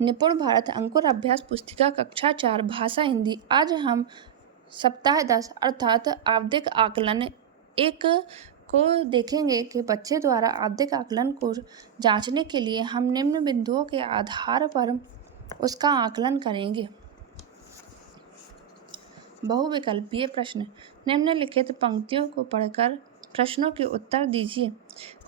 निपुण भारत अंकुर अभ्यास पुस्तिका कक्षा 4 भाषा हिंदी। आज हम सप्ताह 10 अर्थात आवधिक आकलन 1 को देखेंगे कि बच्चे द्वारा आवधिक आकलन को जांचने के लिए हम निम्न बिंदुओं के आधार पर उसका आकलन करेंगे। बहुविकल्पीय प्रश्न। निम्नलिखित पंक्तियों को पढ़कर प्रश्नों के उत्तर दीजिए।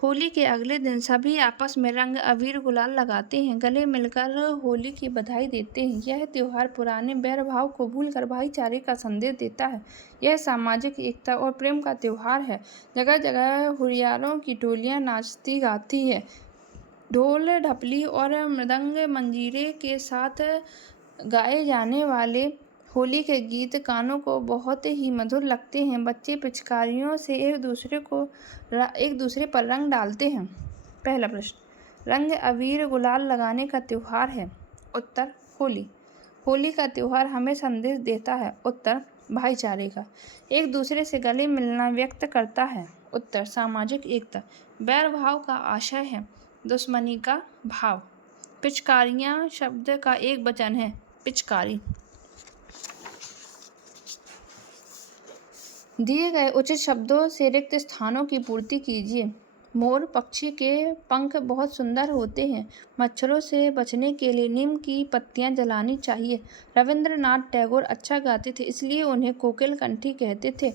होली के अगले दिन सभी आपस में रंग अबीर गुलाल लगाते हैं, गले मिलकर होली की बधाई देते हैं। यह त्योहार पुराने बैर भाव को भूलकर भाईचारे का संदेश देता है। यह सामाजिक एकता और प्रेम का त्योहार है। जगह जगह हुरियारों की टोलियां नाचती गाती है। ढोल ढपली और मृदंग मंजीरे के साथ गाए जाने वाले होली के गीत कानों को बहुत ही मधुर लगते हैं। बच्चे पिचकारियों से एक दूसरे पर रंग डालते हैं। पहला प्रश्न, रंग अबीर गुलाल लगाने का त्योहार है। उत्तर, होली। होली का त्योहार हमें संदेश देता है। उत्तर, भाईचारे का। एक दूसरे से गले मिलना व्यक्त करता है। उत्तर, सामाजिक एकता। बैर भाव का आशय है दुश्मनी का भाव। पिचकारियां शब्द का एक वचन है, पिचकारी। दिए गए उचित शब्दों से रिक्त स्थानों की पूर्ति कीजिए। मोर पक्षी के पंख बहुत सुंदर होते हैं। मच्छरों से बचने के लिए नीम की पत्तियां जलानी चाहिए। रविंद्रनाथ टैगोर अच्छा गाते थे, इसलिए उन्हें कोकिल कंठी कहते थे।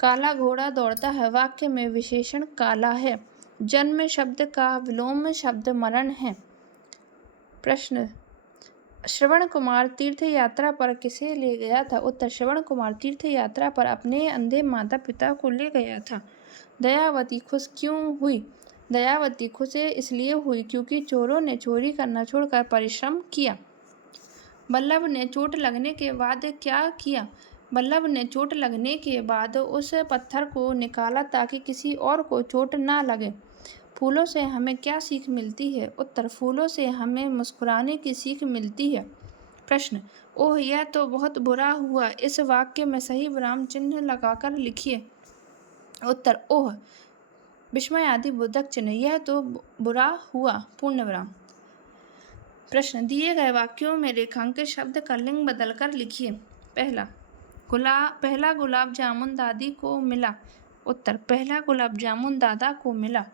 काला घोड़ा दौड़ता है वाक्य में विशेषण काला है। जन्म शब्द का विलोम शब्द मरण है। प्रश्न, श्रवण कुमार तीर्थ यात्रा पर किसे ले गया था। उत्तर, श्रवण कुमार तीर्थ यात्रा पर अपने अंधे माता पिता को ले गया था। दयावती खुश क्यों हुई। दयावती खुश इसलिए हुई क्योंकि चोरों ने चोरी करना छोड़कर परिश्रम किया। बल्लभ ने चोट लगने के बाद क्या किया। बल्लभ ने चोट लगने के बाद उस पत्थर को निकाला ताकि किसी और को चोट ना लगे। फूलों से हमें क्या सीख मिलती है। उत्तर, फूलों से हमें मुस्कुराने की सीख मिलती है। प्रश्न, ओह यह तो बहुत बुरा हुआ, इस वाक्य में सही विराम चिन्ह लगाकर लिखिए। उत्तर, ओह विस्मय आदि बोधक चिन्ह। यह तो बुरा हुआ, पूर्ण विराम। प्रश्न, दिए गए वाक्यों में रेखांकित शब्द का लिंग बदलकर लिखिए। पहला गुलाब जामुन दादी को मिला। उत्तर, पहला गुलाब जामुन दादा को मिला।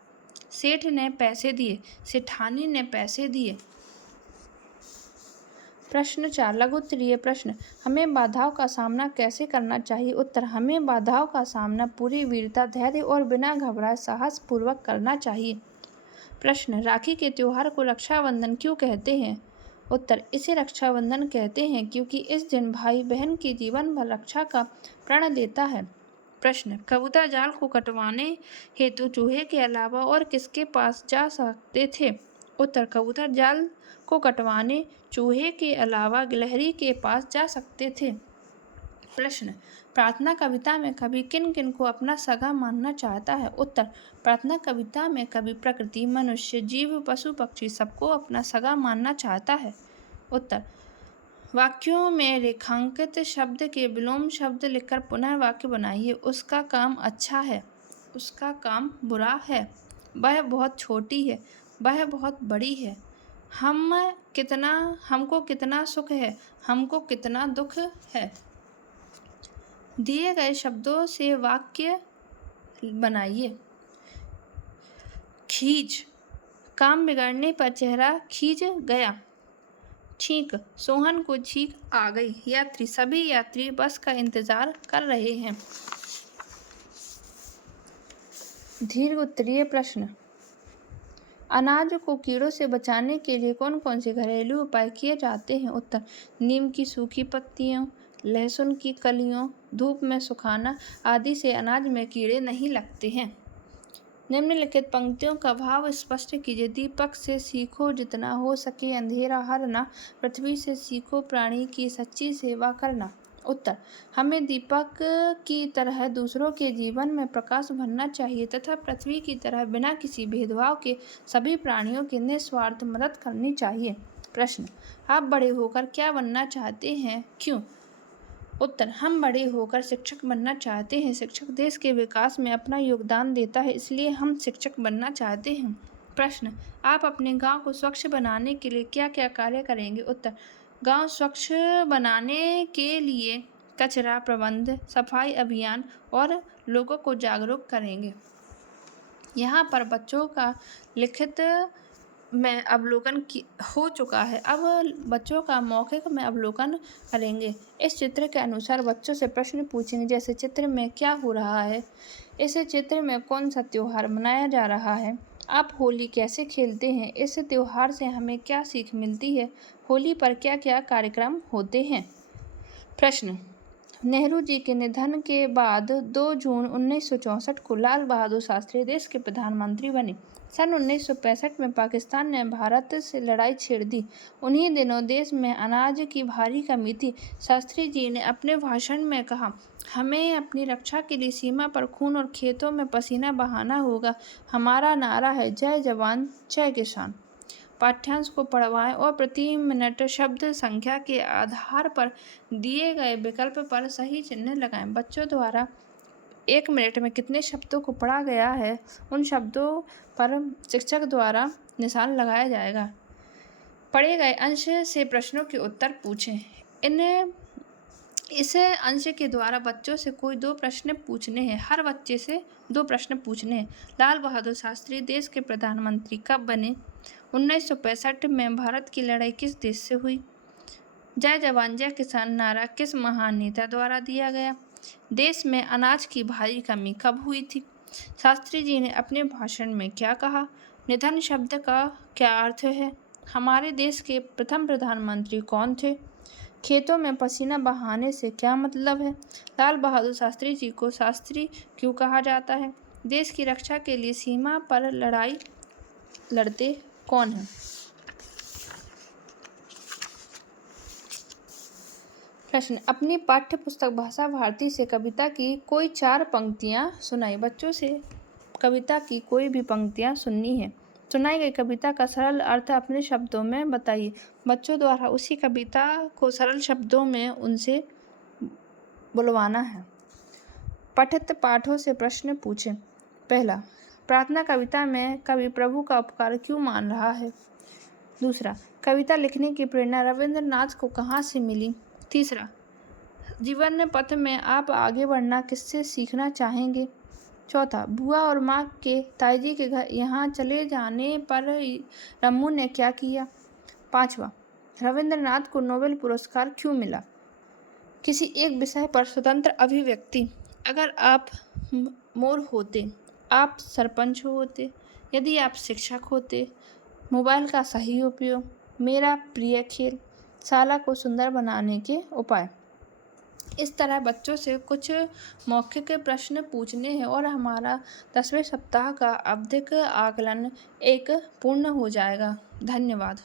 सेठ ने पैसे दिए, सेठानी ने पैसे दिए। प्रश्न 4, लघु उत्तरीय प्रश्न। हमें बाधाओं का सामना कैसे करना चाहिए। उत्तर, हमें बाधाओं का सामना पूरी वीरता, धैर्य और बिना घबराए साहस पूर्वक करना चाहिए। प्रश्न, राखी के त्योहार को रक्षाबंधन क्यों कहते हैं। उत्तर, इसे रक्षाबंधन कहते हैं क्योंकि इस दिन भाई बहन की जीवन भर रक्षा का प्रण देता है। प्रश्न, कबूतर जाल को कटवाने हेतु चूहे के अलावा और किसके पास जा सकते थे। उत्तर, कबूतर जाल को कटवाने चूहे के अलावा गिलहरी के पास जा सकते थे। प्रश्न, प्रार्थना कविता में कवि किन किन को अपना सगा मानना चाहता है। उत्तर, प्रार्थना कविता में कवि प्रकृति, मनुष्य, जीव, पशु पक्षी सबको अपना सगा मानना चाहता है। उत्तर, वाक्यों में रेखांकित शब्द के विलोम शब्द लिखकर पुनः वाक्य बनाइए। उसका काम अच्छा है, उसका काम बुरा है, वह बहुत छोटी है, वह बहुत बड़ी है, हमको कितना सुख है, हमको कितना दुख है। दिए गए शब्दों से वाक्य बनाइए। खींच, काम बिगड़ने पर चेहरा खींच गया। छींक, सोहन को छींक आ गई। यात्री, सभी यात्री बस का इंतजार कर रहे हैं। दीर्घ उत्तरीय प्रश्न। अनाज को कीड़ों से बचाने के लिए कौन कौन से घरेलू उपाय किए जाते हैं। उत्तर, नीम की सूखी पत्तियों, लहसुन की कलियों, धूप में सुखाना आदि से अनाज में कीड़े नहीं लगते हैं। निम्नलिखित पंक्तियों का भाव स्पष्ट कीजिए। दीपक से सीखो जितना हो सके अंधेरा हरना, पृथ्वी से सीखो प्राणी की सच्ची सेवा करना। उत्तर, हमें दीपक की तरह दूसरों के जीवन में प्रकाश भरना चाहिए तथा पृथ्वी की तरह बिना किसी भेदभाव के सभी प्राणियों की निस्वार्थ मदद करनी चाहिए। प्रश्न, आप बड़े होकर क्या बनना चाहते हैं, क्यों। उत्तर, हम बड़े होकर शिक्षक बनना चाहते हैं। शिक्षक देश के विकास में अपना योगदान देता है, इसलिए हम शिक्षक बनना चाहते हैं। प्रश्न, आप अपने गांव को स्वच्छ बनाने के लिए क्या क्या कार्य करेंगे? उत्तर, गांव स्वच्छ बनाने के लिए कचरा प्रबंध, सफाई अभियान और लोगों को जागरूक करेंगे। यहाँ पर बच्चों का लिखित में अवलोकन हो चुका है। अब बच्चों का मौखिक में अवलोकन करेंगे। इस चित्र के अनुसार बच्चों से प्रश्न पूछेंगे, जैसे चित्र में क्या हो रहा है, इस चित्र में कौन सा त्योहार मनाया जा रहा है, आप होली कैसे खेलते हैं, इस त्योहार से हमें क्या सीख मिलती है, होली पर क्या क्या कार्यक्रम होते हैं। प्रश्न, नेहरू जी के निधन के बाद 2 जून 1964 को लाल बहादुर शास्त्री देश के प्रधानमंत्री बने। सन 1965 में पाकिस्तान ने भारत से लड़ाई छेड़ दी। उन्हीं दिनों देश में अनाज की भारी कमी थी। शास्त्री जी ने अपने भाषण में कहा, हमें अपनी रक्षा के लिए सीमा पर खून और खेतों में पसीना बहाना होगा। हमारा नारा है, जय जवान जय किसान। पाठ्यांश को पढ़वाएं और प्रति मिनट शब्द संख्या के आधार पर दिए गए विकल्प पर सही चिन्ह लगाएं। बच्चों द्वारा 1 मिनट में कितने शब्दों को पढ़ा गया है, उन शब्दों पर शिक्षक द्वारा निशान लगाया जाएगा। पढ़े गए अंश से प्रश्नों के उत्तर पूछें। इस अंश के द्वारा बच्चों से कोई 2 प्रश्न पूछने हैं। हर बच्चे से 2 प्रश्न पूछने हैं। लाल बहादुर शास्त्री देश के प्रधानमंत्री कब बने? 1965 में भारत की लड़ाई किस देश से हुई? जय जवान जय किसान नारा किस महान नेता द्वारा दिया गया? देश में अनाज की भारी कमी कब हुई थी? शास्त्री जी ने अपने भाषण में क्या कहा? निधन शब्द का क्या अर्थ है? हमारे देश के प्रथम प्रधानमंत्री कौन थे? खेतों में पसीना बहाने से क्या मतलब है? लाल बहादुर शास्त्री जी को शास्त्री क्यों कहा जाता है? देश की रक्षा के लिए सीमा पर लड़ाई लड़ते कौन हैं? प्रश्न, अपनी पाठ्य पुस्तक भाषा भारती से कविता की कोई 4 पंक्तियाँ सुनाई। बच्चों से कविता की कोई भी पंक्तियाँ सुननी है। सुनाई गई कविता का सरल अर्थ अपने शब्दों में बताइए। बच्चों द्वारा उसी कविता को सरल शब्दों में उनसे बुलवाना है। पठित पाठों से प्रश्न पूछें। पहला, प्रार्थना कविता में कवि प्रभु का उपकार क्यों मान रहा है? दूसरा, कविता लिखने की प्रेरणा रविंद्रनाथ को कहाँ से मिली? तीसरा, जीवन पथ में आप आगे बढ़ना किससे सीखना चाहेंगे? चौथा, बुआ और माँ के ताईजी के घर यहाँ चले जाने पर रम्मू ने क्या किया? पाँचवा, रविंद्रनाथ को नोबेल पुरस्कार क्यों मिला? किसी एक विषय पर स्वतंत्र अभिव्यक्ति। अगर आप मोर होते, आप सरपंच होते, यदि आप शिक्षक होते, मोबाइल का सही उपयोग, मेरा प्रिय खेल, शाला को सुंदर बनाने के उपाय। इस तरह बच्चों से कुछ मौखिक प्रश्न पूछने हैं और हमारा 10वें सप्ताह का आवधिक आकलन एक पूर्ण हो जाएगा। धन्यवाद।